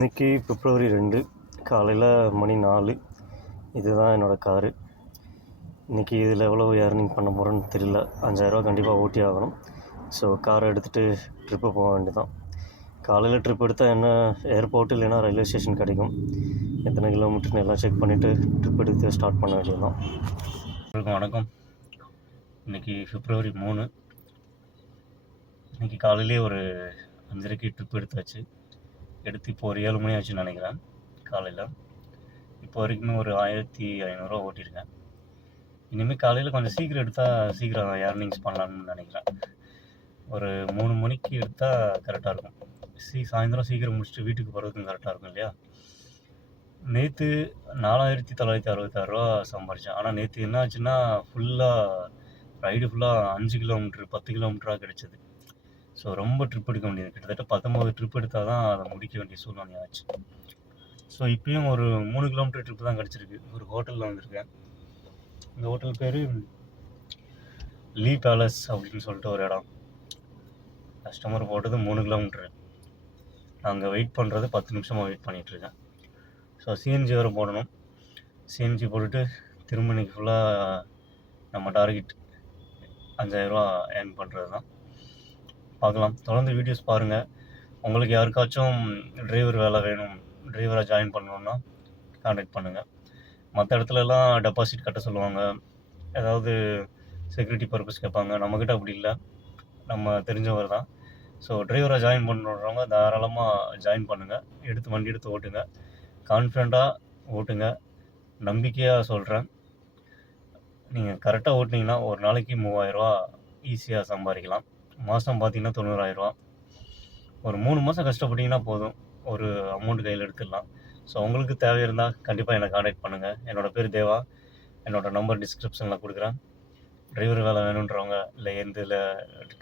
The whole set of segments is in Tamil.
இன்றைக்கி பிப்ரவரி 2 காலையில் மணி 4. இதுதான் என்னோடய காரு. இன்றைக்கி இதில் எவ்வளோ ஏர்னிங் பண்ண போகிறேன்னு தெரியல. 5000 கண்டிப்பாக ஓட்டி ஆகணும். ஸோ காரை எடுத்துகிட்டு ட்ரிப்பு போக வேண்டியதான். காலையில் ட்ரிப் எடுத்தால் என்ன ஏர்போர்ட் இல்லைன்னா ரயில்வே ஸ்டேஷன் கிடைக்கும். எத்தனை கிலோமீட்டர்னு எல்லாம் செக் பண்ணிவிட்டு ட்ரிப் எடுத்து ஸ்டார்ட் பண்ண வேண்டியதுதான். வணக்கம். இன்றைக்கி பிப்ரவரி 3. இன்றைக்கி காலையிலே ஒரு 5:30 ட்ரிப் எடுத்தாச்சு. எடுத்து இப்போ ஒரு 7 மணி ஆச்சுன்னு நினைக்கிறேன் காலையில். இப்போ வரைக்குமே ஒரு 1500 ஓட்டியிருக்கேன். இனிமேல் காலையில் கொஞ்சம் சீக்கிரம் எடுத்தால் சீக்கிரம் ஏர்னிங்ஸ் பண்ணலான்னு நினைக்கிறேன். ஒரு 3 மணிக்கு எடுத்தால் கரெக்டாக இருக்கும். சாயந்தரம் சீக்கிரம் முடிச்சுட்டு வீட்டுக்கு போகிறதுக்கும் கரெக்டாக இருக்கும் இல்லையா? நேற்று 4966 சம்பாரித்தேன். ஆனால் நேற்று என்ன ஆச்சுன்னா ரைடு ஃபுல்லாக 5 கிலோமீட்டர் 10 கிலோமீட்டராக கிடச்சிது. ஸோ ரொம்ப ட்ரிப் எடுக்க வேண்டியது, கிட்டத்தட்ட 19 ட்ரிப் எடுத்தால் தான் அதை முடிக்க வேண்டிய சூழ்நிலை ஆச்சு. ஸோ இப்பயும் ஒரு 3 கிலோமீட்டர் ட்ரிப்பு தான் கிடச்சிருக்கு. ஒரு ஹோட்டலில் வந்திருக்கேன். இந்த ஹோட்டல் பேர் லீ பேலஸ் அப்படின்னு சொல்லிட்டு ஒரு இடம். கஸ்டமர் போட்டது 3 கிலோமீட்ரு. நான் அங்கே வெயிட் பண்ணுறது 10 நிமிஷமாக வெயிட் பண்ணிகிட்ருக்கேன். ஸோ சிஎன்ஜி வேறு போடணும். சிஎன்ஜி போட்டுட்டு திரும்ப இன்றைக்கி ஃபுல்லாக நம்ம டார்கெட் 5000 ஏர்ன் பண்ணுறது தான். பார்க்கலாம். தொடர்ந்து வீடியோஸ் பாருங்கள். உங்களுக்கு யாருக்காச்சும் டிரைவர் வேலை வேணும், டிரைவராக ஜாயின் பண்ணணுன்னா கான்டாக்ட் பண்ணுங்கள். மற்ற இடத்துலலாம் டெபாசிட் கட்ட சொல்லுவாங்க, ஏதாவது செக்யூரிட்டி பர்பஸ் கேட்பாங்க. நம்மக்கிட்ட அப்படி இல்லை, நம்ம தெரிஞ்சவர் தான். ஸோ டிரைவராக ஜாயின் பண்ணுறவங்க தாராளமாக ஜாயின் பண்ணுங்கள். வண்டி எடுத்து ஓட்டுங்க, கான்ஃபிடண்ட்டாக ஓட்டுங்க. நம்பிக்கையாக சொல்கிறேன். நீங்கள் கரெக்டாக ஓட்டினீங்கன்னா ஒரு நாளைக்கு 3000 ஈஸியாக சம்பாதிக்கலாம். மாதம் பார்த்தீங்கன்னா 90000. ஒரு 3 மாதம் கஷ்டப்பட்டிங்கன்னா போதும், ஒரு அமௌண்ட் கையில் எடுத்துடலாம். ஸோ உங்களுக்கு தேவை இருந்தால் கண்டிப்பாக என்னை கான்டாக்ட் பண்ணுங்கள். என்னோடய பேர் தேவா. என்னோடய நம்பர் டிஸ்கிரிப்ஷனில் கொடுக்குறேன். டிரைவர் வேலை வேணுன்றவங்க, இல்லை இதில்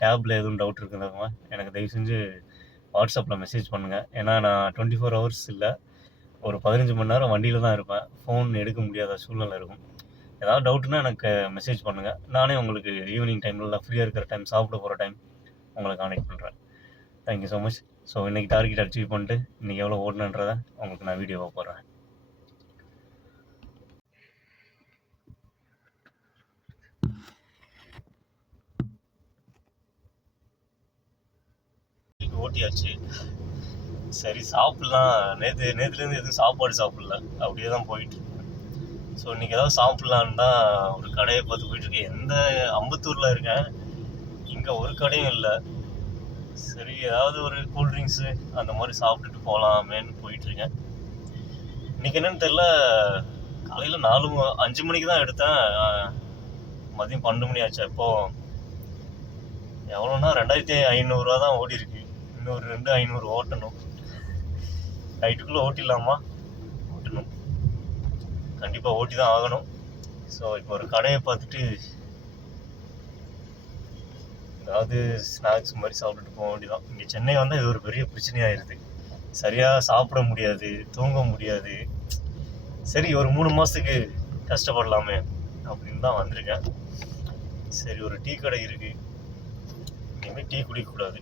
கேபில் எதுவும் டவுட் இருக்குன்றவங்க எனக்கு தயவு செஞ்சு வாட்ஸ்அப்பில் மெசேஜ் பண்ணுங்கள். ஏன்னா நான் 24 ஹவர்ஸ் இல்லை, ஒரு 15 மணி நேரம் வண்டியில் தான் இருப்பேன். ஃபோன் எடுக்க முடியாத சூழ்நிலை இருக்கும். ஏதாவது டவுட்னா எனக்கு மெசேஜ் பண்ணுங்கள். நானே உங்களுக்கு ஈவினிங் டைமில் ஃப்ரீயாக இருக்கிற டைம், சாப்பிட போகிற டைம் உங்களை கான்டாக்ட் பண்ணுறேன். Thank you so much. ஸோ இன்றைக்கி டார்கெட் அச்சீவ் பண்ணிட்டு இன்றைக்கி எவ்வளோ ஓடணுன்றதை உங்களுக்கு நான் வீடியோவாக போடுறேன். ஓட்டியாச்சு. சரி சாப்பிட்லாம். நேற்றுலேருந்து எதுவும் சாப்பாடு சாப்பிடல, அப்படியே தான் போயிட்டு. ஸோ இன்றைக்கி ஏதாவது சாப்பிட்லான்னு தான் ஒரு கடையை பார்த்து போயிட்டுருக்கேன். அம்பத்தூரில் இருக்கேன், இங்கே ஒரு கடையும் இல்லை. சரி ஏதாவது ஒரு கூல்ட்ரிங்க்ஸு அந்த மாதிரி சாப்பிட்டுட்டு போகலாமேன்னு போயிட்டுருக்கேன். இன்றைக்கி என்னென்னு தெரில, காலையில் 5 மணிக்கு தான் எடுத்தேன். மதியம் 12 மணி ஆச்சு. இப்போது எவ்வளோன்னா 2500 தான் ஓடி இருக்கு. இன்னொரு 2500 ஓட்டணும். நைட்டுக்குள்ளே ஓட்டிடலாமா? ஓட்டணும், கண்டிப்பாக ஓட்டி தான் ஆகணும். ஸோ இப்போ ஒரு கடையை பார்த்துட்டு ஏதாவது ஸ்நாக்ஸ் மாதிரி சாப்பிட்டுட்டு போக வேண்டியதான். இங்கே சென்னை வந்தால் இது ஒரு பெரிய பிரச்சனையாகிடுது. சரியாக சாப்பிட முடியாது, தூங்க முடியாது. சரி ஒரு 3 மாதத்துக்கு கஷ்டப்படலாமே அப்படின்னு தான் வந்திருக்கேன். சரி ஒரு டீ கடை இருக்குது, இனிமேல் டீ குடிக்கக்கூடாது.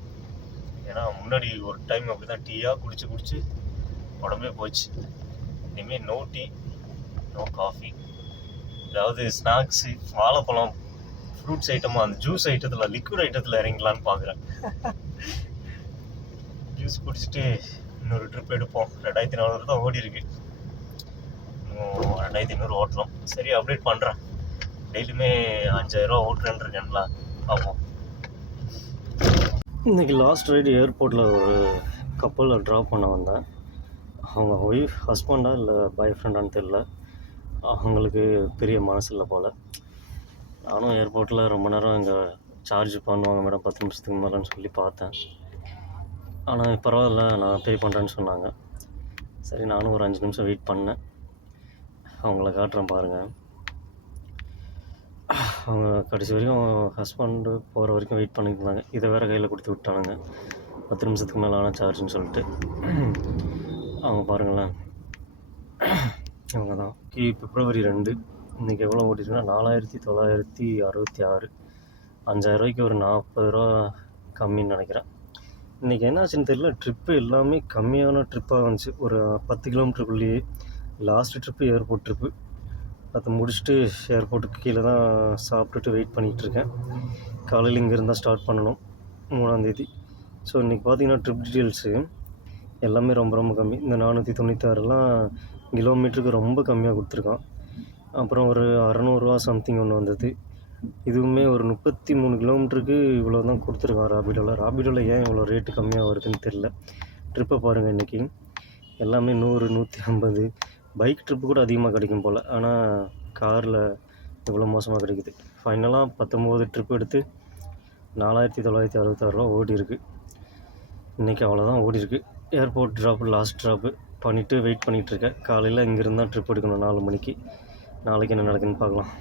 ஏன்னா முன்னாடி ஒரு டைம் அப்படி தான் டீயாக குடிச்சு உடம்பே போச்சு. இனிமேல் நோ டீ, நோ காஃபி. ஏதாவது ஸ்நாக்ஸு, வாழைப்பழம், ஃப்ரூட்ஸ் ஐட்டமாக, அந்த ஜூஸ் ஐட்டத்தில், லிக்விட் ஐட்டத்தில் இறங்கலான்னு பார்க்குறேன். ஜூஸ் குடிச்சிட்டு இன்னொரு ட்ரிப் எடுப்போம். 2400 தான் ஓடி இருக்கு. இன்னும் 2500 ஓட்டலாம். சரி அப்டேட் பண்ணுறேன். டெய்லியுமே 5000 ஓட்டுறேன்ருக்கேன்ல, பார்ப்போம். இன்றைக்கி லாஸ்ட் ரைடு ஏர்போர்ட்டில் ஒரு கப்பலில் ட்ராப் பண்ண வந்தேன். அவங்க ஹஸ்பண்டா இல்லை பாய் ஃப்ரெண்டான்னு தெரில. அவங்களுக்கு பெரிய மனசு இல்லை போல். நானும் ஏர்போர்ட்டில் ரொம்ப நேரம் இங்கே சார்ஜ் பண்ணுவாங்க மேடம் 10 நிமிஷத்துக்கு மேலேன்னு சொல்லி பார்த்தேன். ஆனால் பரவாயில்ல, நான் பே பண்ணுறேன்னு சொன்னாங்க. சரி நானும் ஒரு 5 நிமிஷம் வெயிட் பண்ணேன். அவங்கள காட்டுறேன் பாருங்கள். அவங்க கடைசி வரைக்கும் ஹஸ்பண்டு போகிற வரைக்கும் வெயிட் பண்ணிட்டு இருந்தாங்க. இதை வேறு கையில் கொடுத்து விட்டானுங்க, 10 நிமிஷத்துக்கு மேலே ஆனால் சார்ஜுன்னு சொல்லிட்டு. அவங்க பாருங்களேன், அவங்க தான். பிப்ரவரி 2. இன்றைக்கி எவ்வளோ ஓட்டிட்டுனா 4966. 5000 ரூபாய்க்கு ஒரு 40 ரூபா கம்மின்னு நினைக்கிறேன். இன்றைக்கி என்ன ஆச்சுன்னு தெரியல, ட்ரிப்பு எல்லாமே கம்மியான ட்ரிப்பாக வந்துச்சு. ஒரு 10 கிலோமீட்டருக்குள்ளேயே. Last trip airport trip. அதை முடிச்சுட்டு ஏர்போர்ட்டுக்கு கீழே தான் சாப்பிட்டுட்டு வெயிட் பண்ணிகிட்ருக்கேன். காலையில் இங்கேருந்து தான் ஸ்டார்ட் பண்ணணும் 3ஆந்தேதி. ஸோ இன்றைக்கி பார்த்தீங்கன்னா ட்ரிப் டீட்டெயில்ஸு எல்லாமே ரொம்ப ரொம்ப கம்மி. இந்த 496லாம் கிலோமீட்டருக்கு ரொம்ப கம்மியாக கொடுத்துருக்கான். அப்புறம் ஒரு ரூ. 600 சம்திங் ஒன்று வந்தது. இதுவுமே ஒரு 33 கிலோமீட்டருக்கு இவ்வளோ தான் கொடுத்துருக்கான் ராபிடோவில். ராபிடோவில் ஏன் இவ்வளோ ரேட்டு கம்மியாக வருதுன்னு தெரில. ட்ரிப்பை பாருங்கள் இன்றைக்கி எல்லாமே 100, 150. பைக் ட்ரிப்பு கூட அதிகமாக கிடைக்கும் போல், ஆனால் காரில் இவ்வளோ மோசமாக கிடைக்குது. ஃபைனலாக 19 ட்ரிப் எடுத்து 4966 ஓடிருக்கு. இன்றைக்கி அவ்வளோதான் ஓடிருக்கு. ஏர்போர்ட் ட்ராப்பு, லாஸ்ட் ட்ராப்பு பண்ணிவிட்டு வெயிட் பண்ணிகிட்ருக்கேன். காலையில் இங்கேருந்து தான் ட்ரிப் எடுக்கணும் 4 மணிக்கு. நாளைக்கு என்ன நடக்குதுன்னு பார்க்கலாம்.